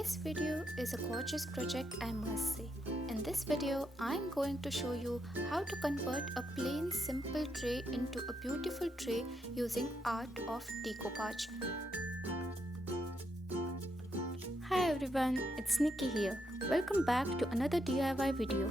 Today's video is a gorgeous project, I must say. In this video, I am going to show you how to convert a plain simple tray into a beautiful tray using art of decoupage. Hi everyone, it's Nikki here. Welcome back to another DIY video.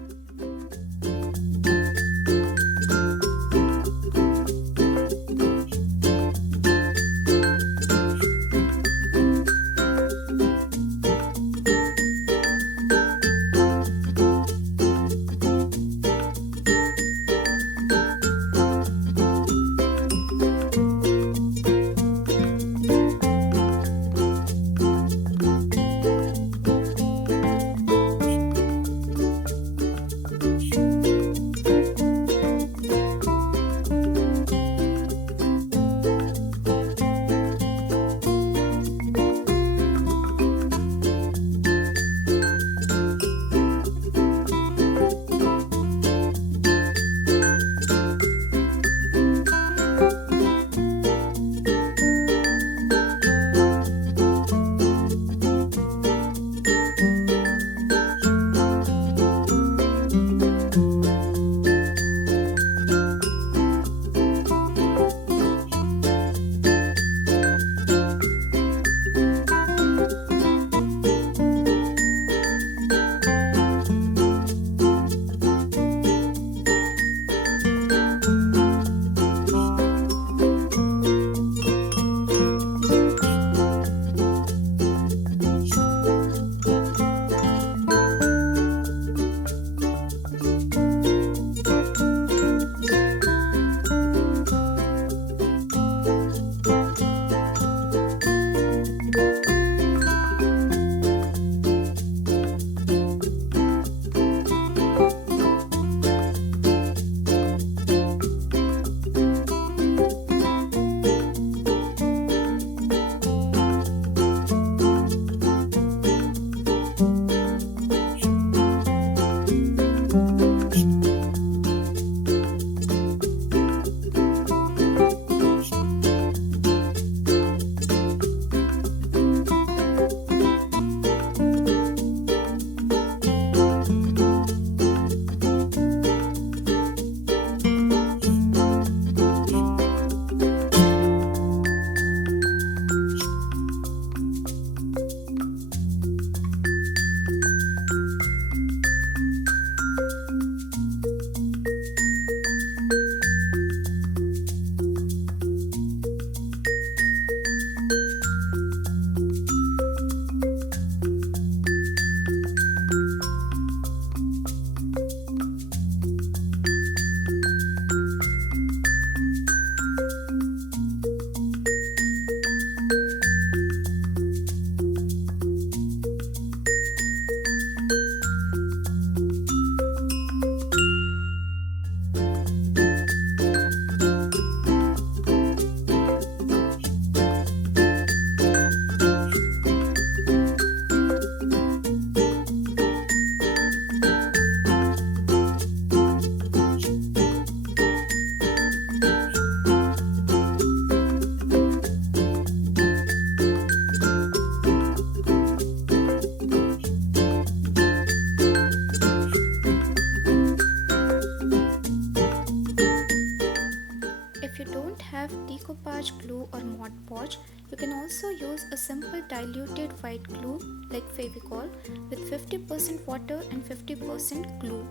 If you don't have decoupage glue or Mod Podge, you can also use a simple diluted white glue like Fevicol with 50% water and 50% glue.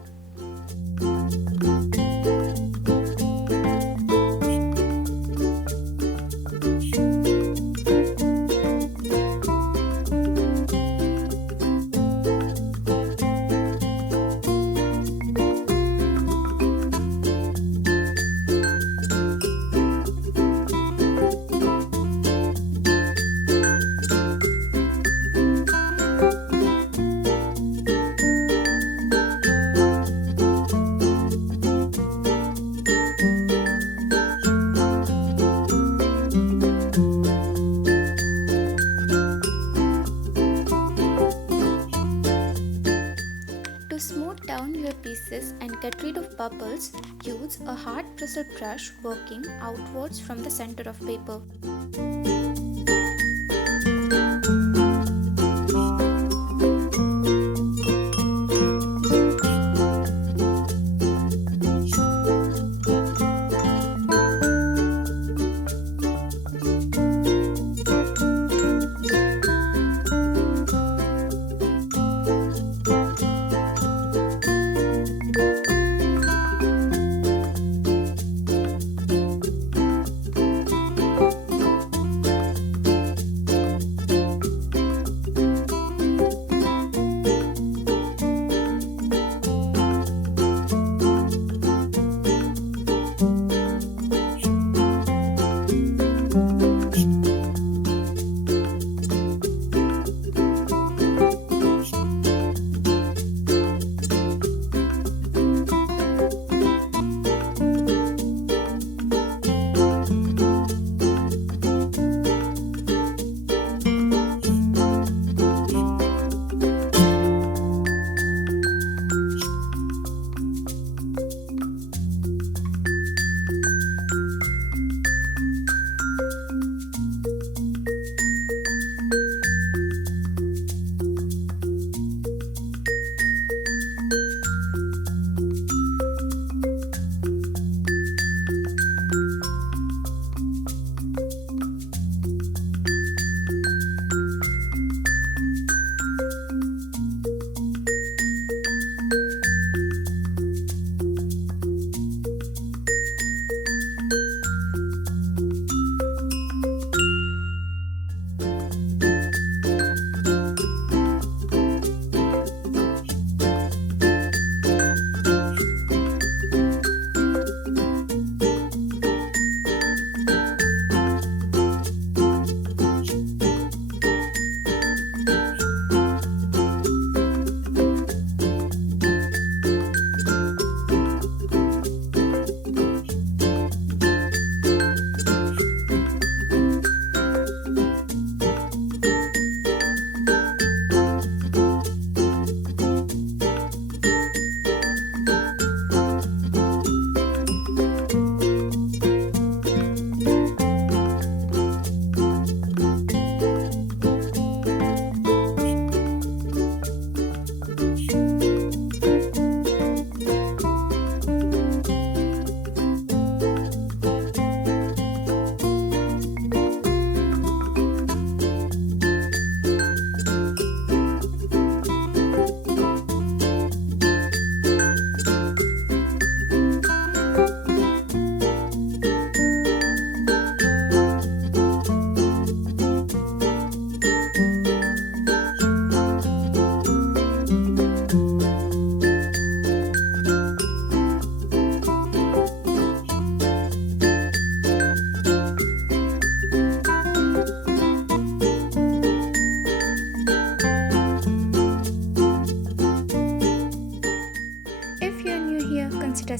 To smooth down your pieces and get rid of bubbles, use a hard bristle brush working outwards from the center of paper.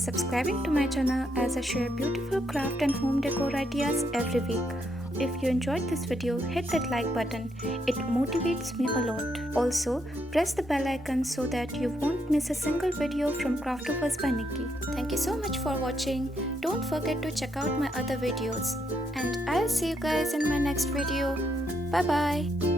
subscribing to my channel as I share beautiful craft and home decor ideas every week. If you enjoyed this video, hit that like button. It motivates me a lot. Also, press the bell icon so that you won't miss a single video from Craftopus by Nikki. Thank you so much for watching. Don't forget to check out my other videos. And I'll see you guys in my next video. Bye bye.